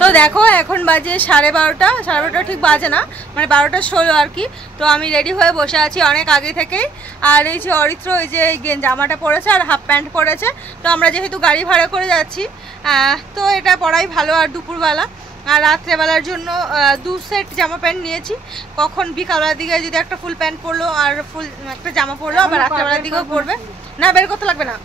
তো দেখো এখন বাজে 12:30 ঠিক বাজে না, মানে 12:16 আর কি। তো আমি রেডি হয়ে বসে আছি অনেক আগে থেকেই। আর এই যে অরিত্র এই যে জামাটা পরেছে আর হাফ প্যান্ট পরেছে। তো আমরা যেহেতু গাড়ি ভাড়া করে যাচ্ছি তো এটা পরাই ভালো। আর দুপুরবেলা আর রাত্রেবেলার জন্য 2 সেট জামা প্যান্ট নিয়েছি। কখন বিকালবেলার দিকে যদি একটা ফুল প্যান্ট পরলো আর ফুল একটা জামা পরলো, আবার রাত্রেবেলার দিকেও পরবে না, বের করতে লাগবে না।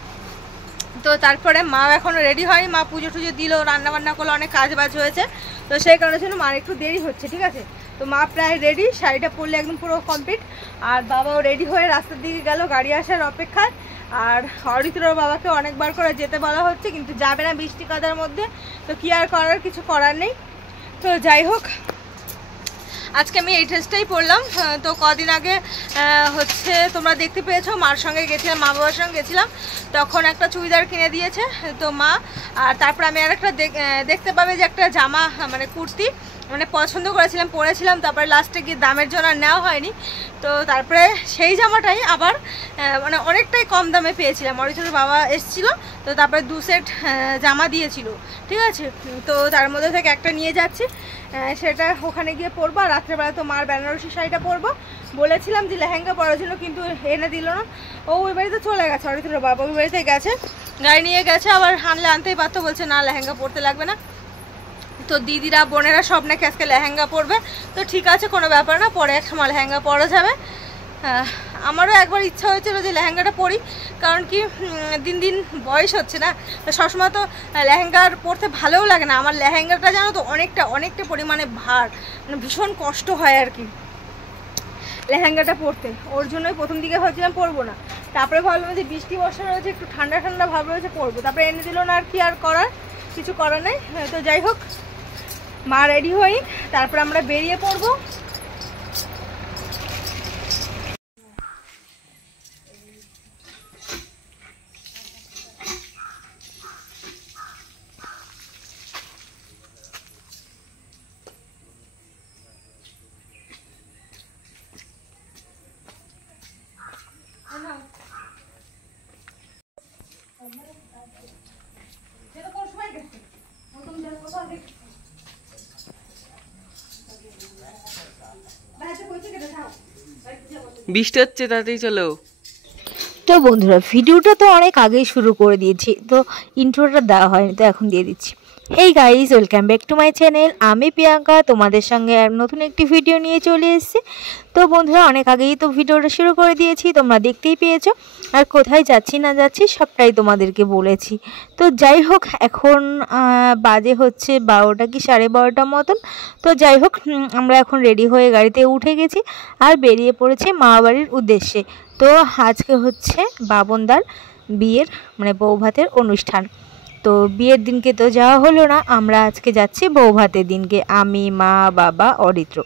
তো তারপরে মা এখনও রেডি হয়নি, মা পুজো টুজো দিল, রান্নাবান্না করলো, অনেক কাজ বাজ হয়েছে। তো সেই কারণের জন্য মার একটু দেরি হচ্ছে, ঠিক আছে। তো মা প্রায় রেডি, শাড়িটা পরলে একদম পুরো কমপ্লিট। আর বাবাও রেডি হয়ে রাস্তার দিকে গেল গাড়ি আসার অপেক্ষায়। আর অরিত্রর বাবাকে অনেকবার করে যেতে বলা হচ্ছে, কিন্তু যাবে না বৃষ্টি কাদার মধ্যে। তো কি আর করার, কিছু করার নেই। তো যাই হোক, আজকে আমি এই ড্রেসটাই পরলাম। তো কদিন আগে হচ্ছে তোমরা দেখতে পেয়েছো, মার সঙ্গে গেছিলাম, মা বাবার সঙ্গে গেছিলাম, তখন একটা চুড়িদার কিনে দিয়েছে তো মা। আর তারপর আমি আর একটা দেখতে পাবে যে একটা জামা, মানে কুর্তি মানে পছন্দ করেছিলাম, পরেছিলাম, তারপরে লাস্টে গিয়ে দামের জন্য আর নেওয়া হয়নি। তো তারপরে সেই জামাটাই আবার মানে অনেকটাই কম দামে পেয়েছিলাম। অরিত্রর বাবা এসেছিলো, তো তারপরে 2 সেট জামা দিয়েছিল, ঠিক আছে। তো তার মধ্যে থেকে একটা নিয়ে যাচ্ছি, সেটা ওখানে গিয়ে পরবো। আর রাত্রেবেলা তো মার বেনারসি শাড়িটা পরবো। বলেছিলাম যে লেহেঙ্গা পরার জন্য, কিন্তু এনে দিল না। ও ওই বাড়িতে চলে গেছে, অরিত্রর বাবা ওই বাড়িতে গেছে, গাড়ি নিয়ে গেছে। আবার আনতেই পারতো, বলছে না লেহেঙ্গা পরতে লাগবে না। তো দিদিরা বোনেরা সব নাকি আজকে লেহেঙ্গা পরবে। তো ঠিক আছে, কোনো ব্যাপার না, পরে এক সময় লেহেঙ্গা পরা যাবে। আমারও একবার ইচ্ছা হয়েছিল যে লেহেঙ্গাটা পরি, কারণ কি দিন দিন বয়স হচ্ছে না, তো সবসময় তো লেহেঙ্গার পরতে ভালোও লাগে না। আমার লেহেঙ্গাটা জানো তো অনেকটা পরিমাণে ভার, মানে ভীষণ কষ্ট হয় আর কি লেহেঙ্গাটা পরতে। ওর জন্যই প্রথম দিকে ভাবছিলাম পরবো না, তারপরে ভাবলাম যে বৃষ্টি বর্ষা রয়েছে, একটু ঠান্ডা ঠান্ডা ভাব রয়েছে, পরবো। তারপরে এনে দিল না, আর কি আর করার, কিছু করার নেই। তো যাই হোক, মা রেডি হই, তারপর আমরা বেরিয়ে পড়বো। বৃষ্টি হচ্ছে, তাড়াতাড়ি চলো। তো বন্ধুরা, ভিডিওটা তো অনেক আগেই শুরু করে দিয়েছি, তো ইন্ট্রোটা দেওয়া হয়নি, তো এখন দিয়ে দিচ্ছি। Hey guys, welcome back to my channel. আমি প্রিয়াঙ্কা, তোমাদের সঙ্গে নতুন একটি ভিডিও নিয়ে চলে এসেছি। তো বন্ধুরা, অনেক আগেই তো ভিডিওটা শুরু করে দিয়েছি, তোমরা দেখতেই পেয়েছো। আর কোথায় যাচ্ছি না যাচ্ছি সবটাই তোমাদেরকে বলেছি। তো যাই হোক, এখন বাজে হচ্ছে 12টা কি 12:30 মতন। তো যাই হোক, আমরা এখন রেডি হয়ে গাড়িতে উঠে গেছি আর বেরিয়ে পড়েছি মামাবাড়ির উদ্দেশ্যে। তো আজকে হচ্ছে বাবনদার বিয়ের মানে বৌভাতের অনুষ্ঠান। তো বিয়ের দিনকে তো যাওয়া হলো না, আমরা আজকে যাচ্ছি বৌভাতের দিনকে। আমি, মা, বাবা, অরিত্র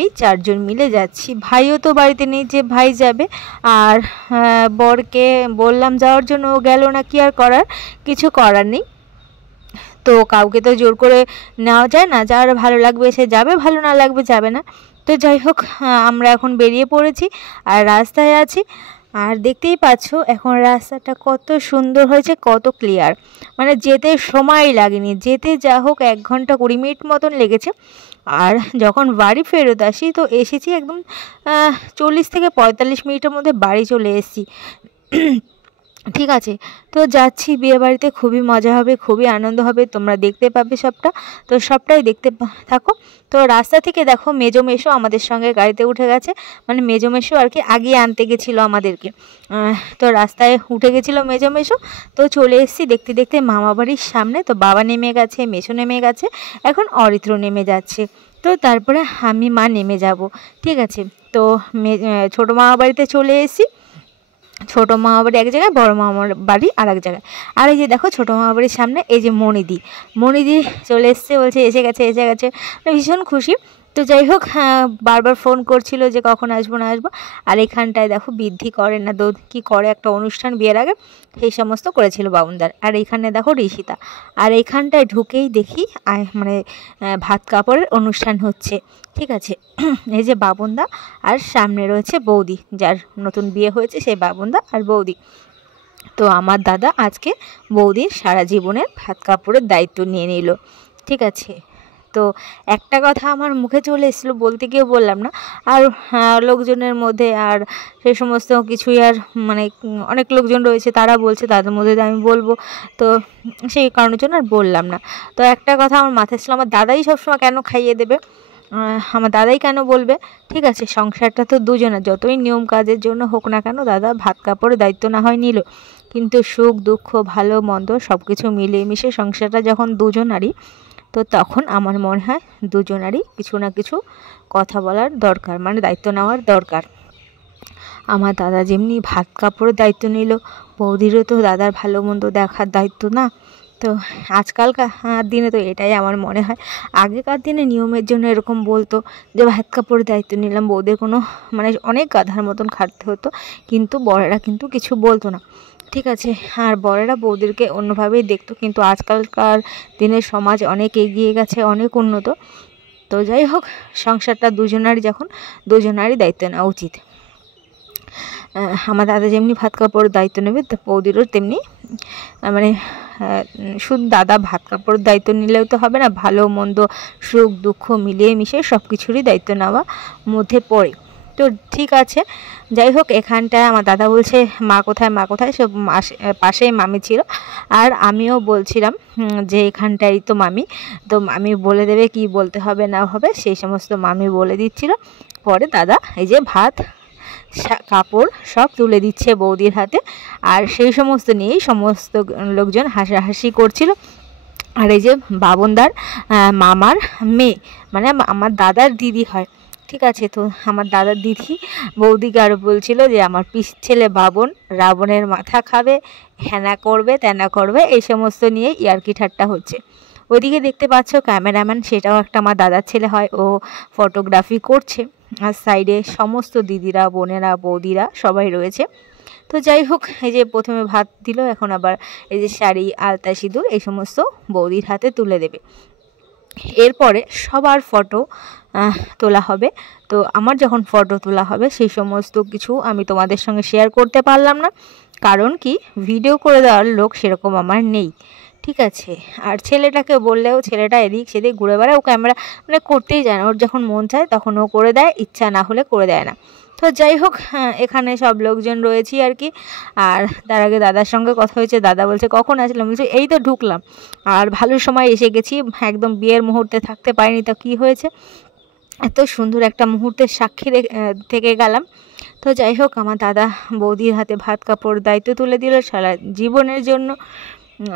এই 4 জন মিলে যাচ্ছি। ভাইও তো বাড়িতে নেই যে ভাই যাবে। আর বরকে বললাম যাওয়ার জন্য, ও গেল না, কি আর করার, কিছু করার নেই। তো কাউকে তো জোর করে নেওয়া যায় না, যার ভালো লাগবে সে যাবে, ভালো না লাগবে যাবে না। তো যাই হোক, আমরা এখন বেরিয়ে পড়েছি আর রাস্তায় আছি। আর দেখতেই পাচ্ছ এখন রাস্তাটা কত সুন্দর হয়েছে, কত ক্লিয়ার, মানে যেতে সময় লাগেনি, যেতে যা হোক 1 ঘন্টা 20 মিনিট মতন লেগেছে। আর যখন বাড়ি ফেরত আসি তো এসেছি একদম 40 থেকে 45 মিনিটের মধ্যে বাড়ি চলে এসেছি। ঠিক আছে, তো যাচ্ছি বিয়েবাড়িতে, খুবই মজা হবে, খুবই আনন্দ হবে, তোমরা দেখতে পাবে সবটা। তো সবটাই দেখতে থাকো। তো রাস্তা থেকে দেখো মেজো মেশো আমাদের সঙ্গে গাড়িতে উঠে গেছে, মানে মেজো মেশো আর কি আগে আনতে গেছিলো আমাদেরকে। তো রাস্তায় উঠে গেছিলো মেজো মেশো। তো চলে এসেছি দেখতে দেখতে মামা বাড়ির সামনে। তো বাবা নেমে গেছে, মেশো নেমে গেছে, এখন অরিত্র নেমে যাচ্ছে। তো তারপরে আমি, মা নেমে যাব, ঠিক আছে। তো ছোটো মামা বাড়িতে চলে এসেছি। ছোটো মামা বাড়ি এক জায়গায়, বড়ো মামা বাড়ি আর এক জায়গায়। আর এই যে দেখো ছোটো মামা বাড়ির সামনে এই যে মণিদি চলে এসছে, বলছে এসে গেছে, ভীষণ খুশি। তো যাই হোক, বারবার ফোন করছিল যে কখন আসবো না আসবো। আর এখানটায় দেখো বৃদ্ধি করে না কি করে একটা অনুষ্ঠান বিয়ের আগে, সেই সমস্ত করেছিল বাবুনদার। আর এইখানে দেখো ঋষিতা। আর এইখানটায় ঢুকেই দেখি মানে ভাত কাপড়ের অনুষ্ঠান হচ্ছে, ঠিক আছে। এই যে বাবুনদা আর সামনে রয়েছে বৌদি, যার নতুন বিয়ে হয়েছে সেই বাবুনদা আর বৌদি। তো আমার দাদা আজকে বৌদির সারা জীবনের ভাত কাপড়ের দায়িত্ব নিয়ে নিল, ঠিক আছে। তো একটা কথা আমার মুখে চলে এসেছিলো, বলতে গিয়ে বললাম না। আর লোকজনের মধ্যে আর সেই সমস্ত কিছুই আর মানে অনেক লোকজন রয়েছে, তারা বলছে, তাদের মধ্যে আমি বলবো, তো সেই কারণের জন্য আর বললাম না। তো একটা কথা আমার মাথায় ছিল, আমার দাদাই সবসময় কেন খাইয়ে দেবে, আমার দাদাই কেন বলবে। ঠিক আছে, সংসারটা তো দুজনের, যতই নিয়ম কাজের জন্য হোক না কেন দাদা ভাত কাপড়ের দায়িত্ব না হয় নিল, কিন্তু সুখ দুঃখ ভালো মন্দ সব কিছু মিলিয়ে মিশে সংসারটা যখন দুজনারই, তো তখন আমার মনে হয় দুজনারই কিছু না কিছু কথা বলার দরকার, মানে দায়িত্ব নেওয়ার দরকার। আমার দাদা যেমনি ভাত কাপড়ের দায়িত্ব নিল, বৌদিরও তো দাদার ভালো মন্দ দেখার দায়িত্ব না। তো আজকালকার দিনে তো এটাই আমার মনে হয়। আগেকার দিনে নিয়মের জন্য এরকম বলতো যে ভাত কাপড়ের দায়িত্ব নিলাম, বৌদের কোনো মানে অনেক গাধার মতন খাটতে হতো, কিন্তু বড়েরা কিন্তু কিছু বলতো না। ঠিক আছে, আর বড়েরা বৌদেরকে অন্যভাবেই দেখতো, কিন্তু আজকালকার দিনের সমাজ অনেক এগিয়ে গেছে, অনেক উন্নত। তো যাই হোক, সংসারটা দুজনারই, যখন দুজনারই দায়িত্ব নেওয়া উচিত। আমার দাদা যেমনি ভাত কাপড়ের দায়িত্ব নেবে, তো বৌদিরও তেমনি, মানে শুধু দাদা ভাত কাপড়ের দায়িত্ব নিলেও তো হবে না, ভালো মন্দ সুখ দুঃখ মিলিয়ে মিশিয়ে সব কিছুরই দায়িত্ব নেওয়া মধ্যে পড়ে। তো ঠিক আছে, যাই হোক, এখানটায় আমার দাদা বলছে মা কোথায়, মা কোথায়, সব পাশেই মামি ছিল। আর আমিও বলছিলাম যে এখানটাই তো মামি, তো মামি বলে দেবে কি বলতে হবে না হবে, সেই সমস্ত মামি বলে দিচ্ছিল। পরে দাদা এই যে ভাত কাপড় সব তুলে দিচ্ছে বৌদির হাতে, আর সেই সমস্ত নিয়েই সমস্ত লোকজন হাসাহাসি করছিল। আর এই যে বাবনদার মামার মেয়ে, মানে আমার দাদার দিদি হয়। ঠিক আছে, তো আমার দাদার দিদি বৌদিকে আরও বলছিল যে আমার পিস ছেলে বাবন রাবণের মাথা খাবে, হ্যানা করবে ত্যানা করবে, এই সমস্ত নিয়ে ইয়ার্কি ঠাট্টা হচ্ছে। ওইদিকে দেখতে পাচ্ছ ক্যামেরাম্যান, সেটাও একটা আমার দাদার ছেলে হয়, ও ফটোগ্রাফি করছে। আর সাইডে সমস্ত দিদিরা বোনেরা বৌদিরা সবাই রয়েছে। তো যাই হোক, এই যে প্রথমে ভাত দিল, এখন আবার এই যে শাড়ি আলতা সিঁদুর এই সমস্ত বৌদির হাতে তুলে দেবে। এরপরে সবার ফটো তোলা হবে। তো আমার যখন ফটো তোলা হবে সেই সমস্ত কিছু আমি তোমাদের সঙ্গে শেয়ার করতে পারলাম না, কারণ কি ভিডিও করে দেওয়ার লোক সেরকম আমার নেই। ঠিক আছে, আর ছেলেটাকে বললেও ছেলেটা এদিক সেদিক ঘুরে বেড়ায়, ও ক্যামেরা মানে করতেই যায় না, ওর যখন মন চায় তখন ও করে দেয়, ইচ্ছা না হলে করে দেয় না। তো যাই হোক, এখানে সব লোকজন রয়েছি আর কি। আর তার আগে দাদার সঙ্গে কথা হয়েছে, দাদা বলছে কখন আসলাম, বলছে এই তো ঢুকলাম, আর ভালো সময় এসে গেছি, একদম বিয়ের মুহূর্তে থাকতে পারিনি, তো কী হয়েছে, এত সুন্দর একটা মুহূর্তের সাক্ষী থেকে গেলাম। তো যাই হোক, আমার দাদা বৌদির হাতে ভাত কাপড় দায়িত্ব তুলে দিল সারা জীবনের জন্য।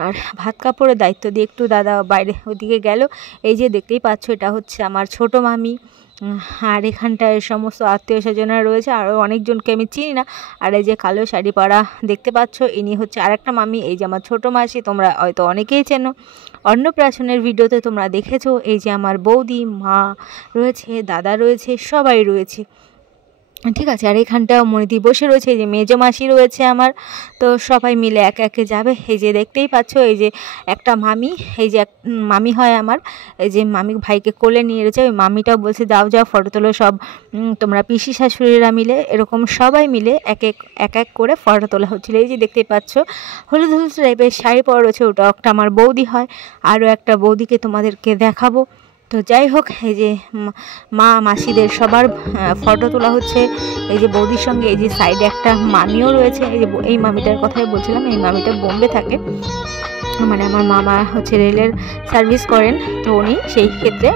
আর ভাত কাপড়ের দায়িত্ব দিয়ে একটু দাদা বাইরে ওদিকে গেল। এই যে দেখতেই পাচ্ছ, এটা হচ্ছে আমার ছোট মামি। আর এখানটায় সমস্ত আত্মীয় স্বজনরা রয়েছে, আরও অনেকজনকে আমি চিনি না। আর এই যে কালো শাড়ি পরা দেখতে পাচ্ছ, ইনি হচ্ছে আরেকটা মামি। এই যে আমার ছোটো মাসি, তোমরা হয়তো অনেকেই চেনো, অন্নপ্রাশনের ভিডিওতে তোমরা দেখেছো। এই যে আমার বৌদি, মা রয়েছে, দাদা রয়েছে, সবাই রয়েছে। ঠিক আছে, আর এখানটাও মনিদি বসে রয়েছে, এই যে মেজো মাসি রয়েছে আমার। তো সবাই মিলে একে একে যাবে। এই যে দেখতেই পাচ্ছ, এই যে একটা মামি, এই যে মামি হয় আমার, এই যে মামি ভাইকে কোলে নিয়ে রয়েছে, ওই মামিটাও বলছে যাও যাও ফটো তোলো, সব তোমরা পিসি শাশুড়িরা মিলে এরকম সবাই মিলে এক এক করে ফটো তোলা হচ্ছিলো। এই যে দেখতেই পাচ্ছ হলুদ হলুদ টাইপের শাড়ি পরা রয়েছে, ওটা একটা আমার বৌদি হয়। আরও একটা বৌদিকে তোমাদেরকে দেখাবো। তো যাই হোক, এই যে মা মাসিদের সবার ফটো তোলা হচ্ছে এই যে বৌদির সঙ্গে। এই যে সাইডে একটা মামিও রয়েছে, এই যে এই মামিটার কথাই বলছিলাম, এই মামিটা বোম্বে থাকে, মানে আমার মামা হচ্ছে রেলের সার্ভিস করেন, তো উনি সেই ক্ষেত্রে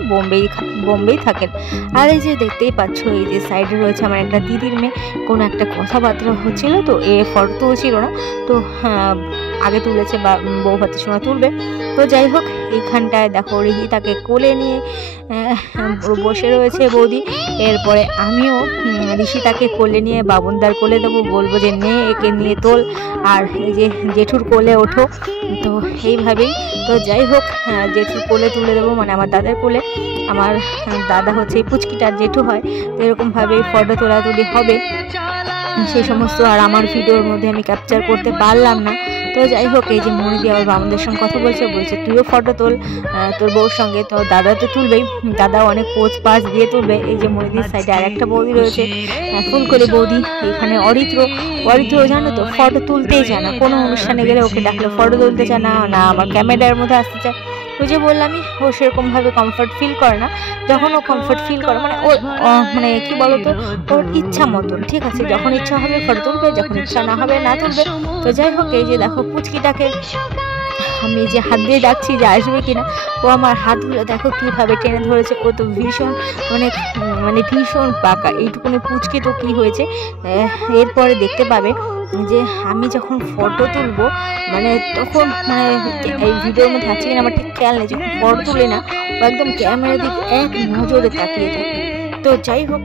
বোম্বেই থাকেন। আর এই যে দেখতেই পাচ্ছ, এই যে সাইডে রয়েছে আমার একটা দিদির মেয়ে, কোনো একটা কথাবার্তা হচ্ছিল, তো এ ফটো তুলছিল না, তো আগে তুলেছে বা বউ ভাতের সময় তুলবে। তো যাই হোক, এইখানটায় দেখো রিহিতাকে কোলে নিয়ে বসে রয়েছে বৌদি। এরপরে আমিও ঋষিতাকে কোলে নিয়ে বাবনদার কোলে দেবো, বলবো যে নে একে নিয়ে তোল, আর এই যে জেঠুর কোলে ওঠো। তো এইভাবেই, তো যাই হোক, জেঠুর কোলে তুলে দেবো, মানে আমার দাদার কোলে। আমার দাদা হচ্ছে এই পুচকিটার জেঠু হয়, তো এরকমভাবেই ফটো তোলাতুলি হবে সেই সমস্ত। আর আমার ভিডিওর মধ্যে আমি ক্যাপচার করতে পারলাম না। তো যাই হোক, এই যে মনিদি আবার বাবনদের সঙ্গে কথা বলছে তুইও ফটো তোল তোর বউর সঙ্গে। তো দাদা তো তুলবেই, দাদা অনেক পোজ পাজ দিয়ে তুলবে। এই যে মনিদির সাইডে আর একটা বৌদি রয়েছে, ফুলকলি বৌদি। এখানে অরিত্র জানো তো ফটো তুলতেই চায় না, কোনো অনুষ্ঠানে গেলে ওকে ডাকলে ফটো তুলতে চায় না, না আমার ক্যামেরার মধ্যে আসতে চায়। ওই যে বললামই ও সেরকমভাবে কমফর্ট ফিল করে না। যখন ও কমফর্ট ফিল করে মানে ওর মানে কি বলতো ওর ইচ্ছা মতন, ঠিক আছে, যখন ইচ্ছা হবে ফটো তুলবে, যখন ইচ্ছা না হবে না তুলবে। তো যাই হোক, এই যে দেখো পুচকিটাকে আমি যে হাত দিয়ে ডাকছি যে আসবে কিনা, ও আমার হাতগুলো দেখো কীভাবে টেনে ধরেছে। ও তো ভীষণ মানে মানে ভীষণ পাকা। এইটুকুনি পুচকে তো কী হয়েছে এরপরে দেখতে পাবে যে আমি যখন ফটো তুলবো মানে তখন মানে এই ভিডিওর মধ্যে আছে কিনা আমার ঠিক খেয়াল নেই, যখন ফটো তুলে না ও একদম ক্যামেরার দিকে এক নজরে তাকিয়ে থাকে। তো যাই হোক,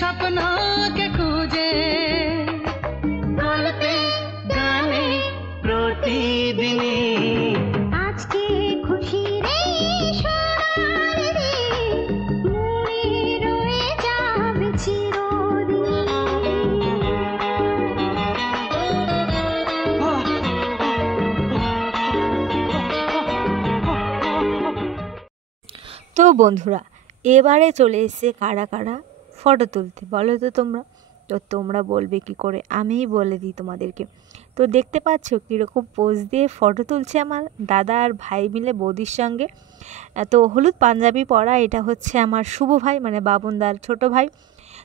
স্বপ্নকে খুঁজে গল্পে গানে প্রতিদিনই আজকে খুশি রে সোনালি রে মনে রয়ে যাবে চিরদিন। তো বন্ধুরা এবারে চলে এসেছে কারা কারা ফটো তুলতে, বলো তো তোমরা। তো তোমরা বলবে কি করে, আমিই বলে দিই তোমাদেরকে। তো দেখতে পাচ্ছ কীরকম পোজ দিয়ে ফটো তুলছে আমার দাদা আর ভাই মিলে বৌদির সঙ্গে। তো হলুদ পাঞ্জাবি পরা, এটা হচ্ছে আমার শুভ ভাই মানে বাবনদার ছোট ভাই।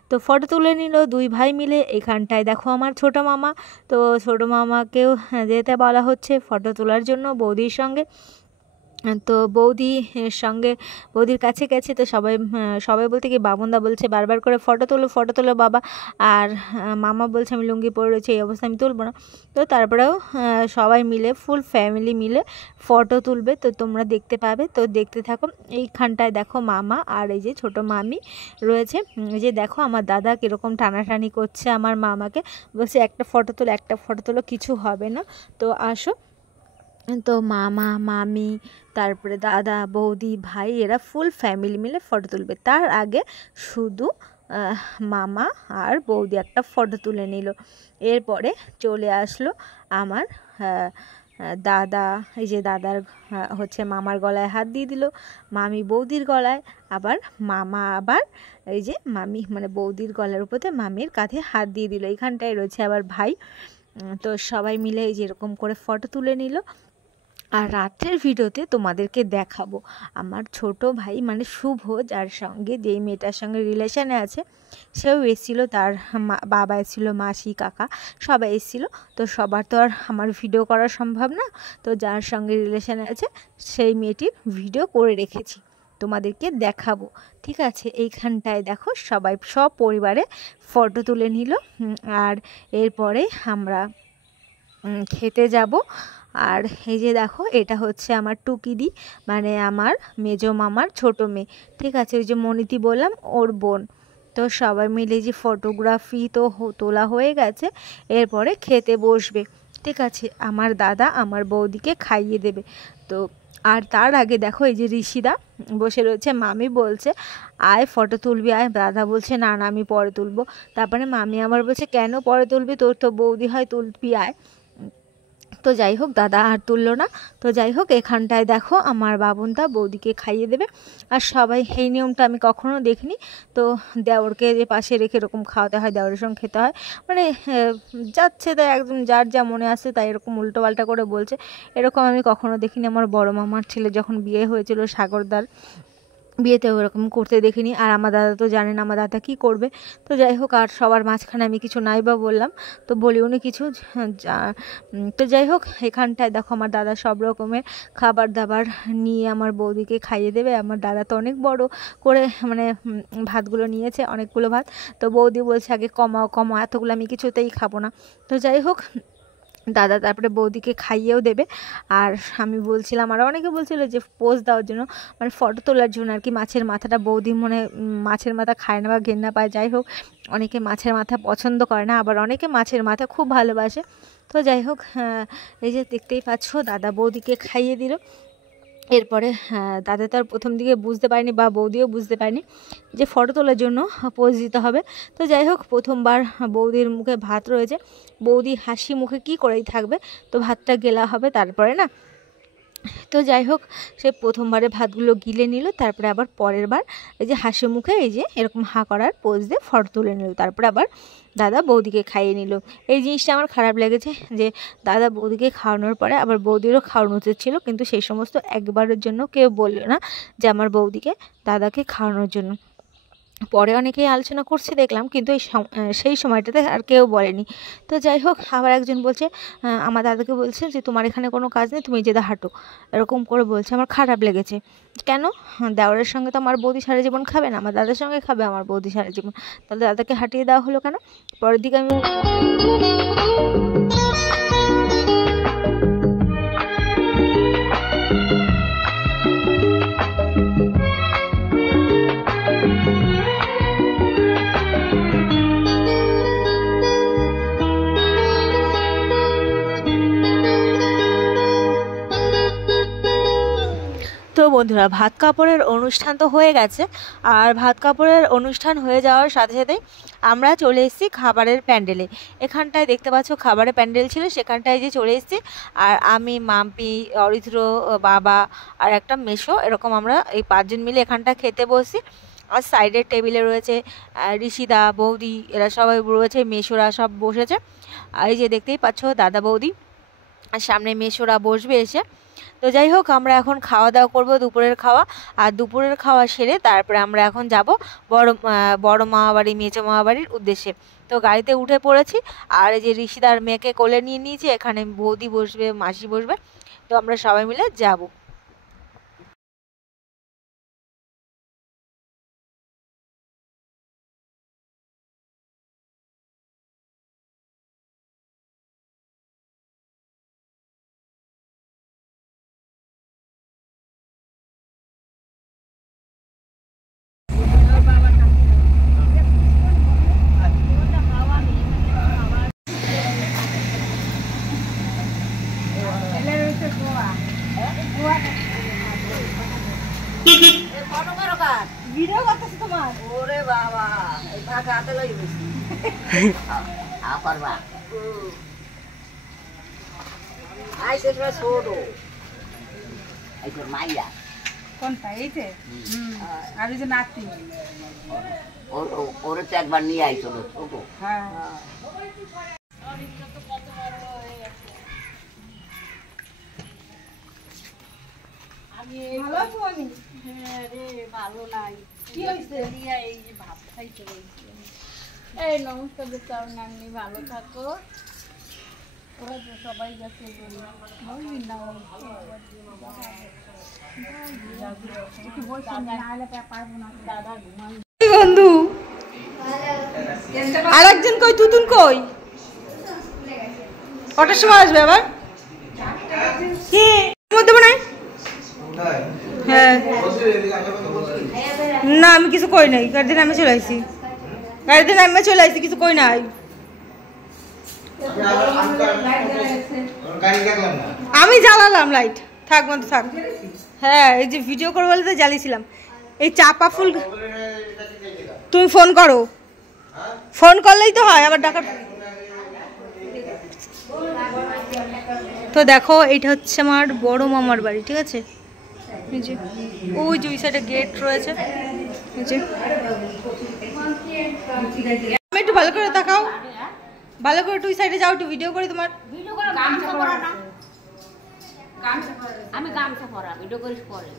তো ফটো তুলে নিল দুই ভাই মিলে। এখানটায় দেখো আমার ছোটো মামা, তো ছোটো মামাকেও যেতে বলা হচ্ছে ফটো তোলার জন্য বৌদির সঙ্গে। তো বৌদির সঙ্গে বৌদির কাছে গেছে। তো সবাই বলতে কি বাবনদা বলছে বারবার করে ফটো তোলো বাবা, আর মামা বলছে আমি লুঙ্গি পরে রয়েছে, এই অবস্থা আমি তুলবো না। তো তারপরেও সবাই মিলে ফুল ফ্যামিলি মিলে ফটো তুলবে। তো তোমরা দেখতে পাবে, তো দেখতে থাকো। এইখানটায় দেখো মামা আর এই যে ছোটো মামি রয়েছে। এই যে দেখো আমার দাদা কীরকম টানাটানি করছে আমার মামাকে, বলছে একটা ফটো তোলো কিছু হবে না, তো আসো। তো মামা মামি তারপরে দাদা বৌদি ভাই এরা ফুল ফ্যামিলি মিলে ফটো তুলবে। তার আগে শুধু মামা আর বৌদি একটা ফটো তুলে নিল। এরপরে চলে আসলো আমার দাদা। এই যে দাদার হচ্ছে মামার গলায় হাত দিয়ে দিল, মামি বৌদির গলায়, আবার মামা আবার এই যে মামি মানে বৌদির গলার উপরে মামির কাঁধে হাত দিয়ে দিল। এইখানটায় রয়েছে আবার ভাই। তো সবাই মিলে এই যেরকম করে ফটো তুলে নিল। আর রাত্রের ভিডিওতে তোমাদেরকে দেখাবো আমার ছোট ভাই মানে শুভ, যার সঙ্গে যেই মেয়েটার সঙ্গে রিলেশানে আছে সেও এসেছিলো, তার বাবা এসেছিলো, মাসি কাকা সবাই এসেছিলো। তো সবার তো আর আমার ভিডিও করা সম্ভব না, তো যার সঙ্গে রিলেশানে আছে সেই মেয়েটির ভিডিও করে রেখেছি, তোমাদেরকে দেখাবো, ঠিক আছে। এইখানটায় দেখো সবাই সব পরিবারে ফটো তুলে নিল। আর এরপরে আমরা খেতে যাব। আর এই যে দেখো এটা হচ্ছে আমার টুকিদি মানে আমার মেজো মামার ছোট মেয়ে, ঠিক আছে, ওই যে মনিতি বললাম ওর বোন। তো সবাই মিলে যে ফটোগ্রাফি তো তোলা হয়ে গেছে, এরপরে খেতে বসবে, ঠিক আছে। আমার দাদা আমার বৌদিকে খাইয়ে দেবে। তো আর তার আগে দেখো এই যে ঋষিদা বসে রয়েছে, মামি বলছে আয় ফটো তুলবি আয়, দাদা বলছে না না আমি পরে তুলবো। তারপরে মামি আমার বলছে কেন পরে তুলবি, তোর তো বৌদি হয় তুলবি আয়। তো যাই হোক দাদা আর তুললো না। তো যাই হোক এখানটায় দেখো আমার বাবনদা বৌদিকে খাইয়ে দেবে। আর সবাই এই নিয়মটা আমি কখনো দেখিনি। তো দেওরকে যে পাশে রেখে এরকম খাওয়াতে হয়, দেওরের সঙ্গে খেতে হয়, মানে যাচ্ছে তাই একদম যার যা মনে আসছে তাই এরকম উল্টোপাল্টা করে বলছে, এরকম আমি কখনো দেখিনি। আমার বড় মামার ছেলে যখন বিয়ে হয়েছিল সাগরদার বিয়েতে ওরকম করতে দেখিনি। আর আমার দাদা তো জানেন আমার দাদা কী করবে। তো যাই হোক, আর সবার মাঝখানে আমি কিছু নাই বা বললাম, তো বলিও নি কিছু। তো যাই হোক, এখানটায় দেখো আমার দাদা সব রকমের খাবার দাবার নিয়ে আমার বৌদিকে খাইয়ে দেবে। আমার দাদা তো অনেক বড় করে মানে ভাতগুলো নিয়েছে, অনেকগুলো ভাত। তো বৌদি বলছে আগে কমাও কমাও, এতগুলো আমি কিছুতেই খাবো না। তো যাই হোক, দাদা তারপরে বৌদিকে খাইয়েও দেবে। আর আমি বলছিলাম, আর অনেকে বলছিল যে পোজ দেওয়ার জন্য, মানে ফটো তোলার জন্য আর কি, মাছের মাথাটা বৌদি মনে মাছের মাথা খায় না বা ঘেন্না পায়। যাই হোক, অনেকে মাছের মাথা পছন্দ করে না, আবার অনেকে মাছের মাথা খুব ভালোবাসে। তো যাই হোক, এই যে দেখতেই পাচ্ছ দাদা বৌদিকে খাইয়ে দিল। এরপরে দাদা তো আর প্রথম দিকে বুঝতে পারেনি বা বৌদিও বুঝতে পারেনি যে ফটো তোলার জন্য পোজ দিতে হবে। তো যাই হোক, প্রথমবার বৌদির মুখে ভাত রয়েছে, বৌদি হাসি মুখে কি করেই থাকবে, তো ভাতটা গেলা হবে তারপরে না। তো যাই হোক, সে প্রথমবারে ভাতগুলো গিলে নিল, তারপরে আবার পরের বার এই যে হাসি মুখে এই যে এরকম হাঁ করার পোজ দিয়ে ফটো তুলে নিল, তারপরে আবার দাদা বৌদিকে খাইয়ে নিল। এই জিনিসটা আমার খারাপ লেগেছে যে দাদা বৌদিকে খাওয়ানোর পরে আবার বৌদিরও খাওয়ানো উচিত ছিল, কিন্তু সেই সমস্ত একবারের জন্য কেউ বলল না যে আমার বৌদিকে দাদাকে খাওয়ানোর জন্য। পরে অনেকেই আলোচনা করছে দেখলাম, কিন্তু সেই সময়টাতে আর কেউ বলেনি। তো যাই হোক, আবার একজন বলছে, আমার দাদাকে বলছে যে তোমার এখানে কোনো কাজ নেই, তুমি যেটা হাঁটো, এরকম করে বলছে। আমার খারাপ লেগেছে। কেন? দেওরের সঙ্গে তো আমার বৌদি সারা জীবন খাবে না, আমার দাদার সঙ্গে খাবে আমার বৌদি সারা জীবন, তাহলে দাদাকে হাঁটিয়ে দেওয়া হলো কেন? পরের দিকে আমি তো বন্ধুরা, ভাত কাপড়ের অনুষ্ঠান তো হয়ে গেছে। আর ভাত কাপড়ের অনুষ্ঠান হয়ে যাওয়ার সাথে সাথেই আমরা চলে এসেছি খাবারের প্যান্ডেলে। এখানটায় দেখতে পাচ্ছ খাবারের প্যান্ডেল ছিল, সেখানটায় যে চলে এসেছি। আর আমি, মাম্পি, অরিত্র, বাবা আর একটা মেশো, এরকম আমরা এই 5 জন মিলে এখানটা খেতে বসছি। আর সাইডের টেবিলে রয়েছে ঋষিদা, বৌদি, এরা সবাই রয়েছে, মেশোরা সব বসেছে। আর এই যে দেখতেই পাচ্ছ দাদা বৌদি, আর সামনে মেশোরা বসবে এসে। তো যাই হোক, আমরা এখন খাওয়া দাওয়া করবো দুপুরের খাওয়া। আর দুপুরের খাওয়া সেরে তারপরে আমরা এখন যাব বড় মামাবাড়ি, মেজো মামাবাড়ির উদ্দেশ্যে। তো গাড়িতে উঠে পড়েছি। আর এই যে ঋষিদার মেয়েকে কোলে নিয়ে নিয়েছি, এখানে বৌদি বসবে, মাসি বসবে। তো আমরা সবাই মিলে যাব। ভিডিও করতেছি তোমার। ওরে বাবা, এই ভাগ হাতে লই বসি পারবা আইছে ছোট আইছে মাইয়া কোনটা? এইতে? আর এই যে নাতি, ওরে তো একবার নিয়ে আইছিল ছোট। হ্যাঁ, ভালো আছো? আমি হ্যাঁ রে, ভালো নাই। কি হয়েছে? এই যে ভাত খাইতে বলছি। এই নমস্কার, চাও নানি, ভালো থাকো। ওরা তো সবাই গেছে, বলবি না দাদা ঘুমান। বন্ধু আর একজন কই? তুতুন কই? কটার সময় আসবে আবার? কি মধ্যে বানাই? হ্যাঁ, না আমি কিছু কই নাই, গাড়িতে নামে চলে আসছি, গাড়িতে নামে চলে আসছি, কিছু কই নাই। আমি জ্বালালাম লাইট, থাক বন্ধ থাক। হ্যাঁ, এই যে ভিডিও করবো বলে তো জ্বালিয়েছিলাম। এই চাপা ফুল, তুমি ফোন করো, ফোন করলেই তো হয়, আবার ডাকা। তো দেখো, এইটা হচ্ছে আমার বড় মামার বাড়ি, ঠিক আছে? ওই যে ওই সাইডে গেট রয়েছে। আমি একটু ভালো করে তাকাও, ভালো করে একটু ওই সাইডে যাও, একটু ভিডিও করি তোমার। আমি গামছা পরা, ভিডিও করিস পরে।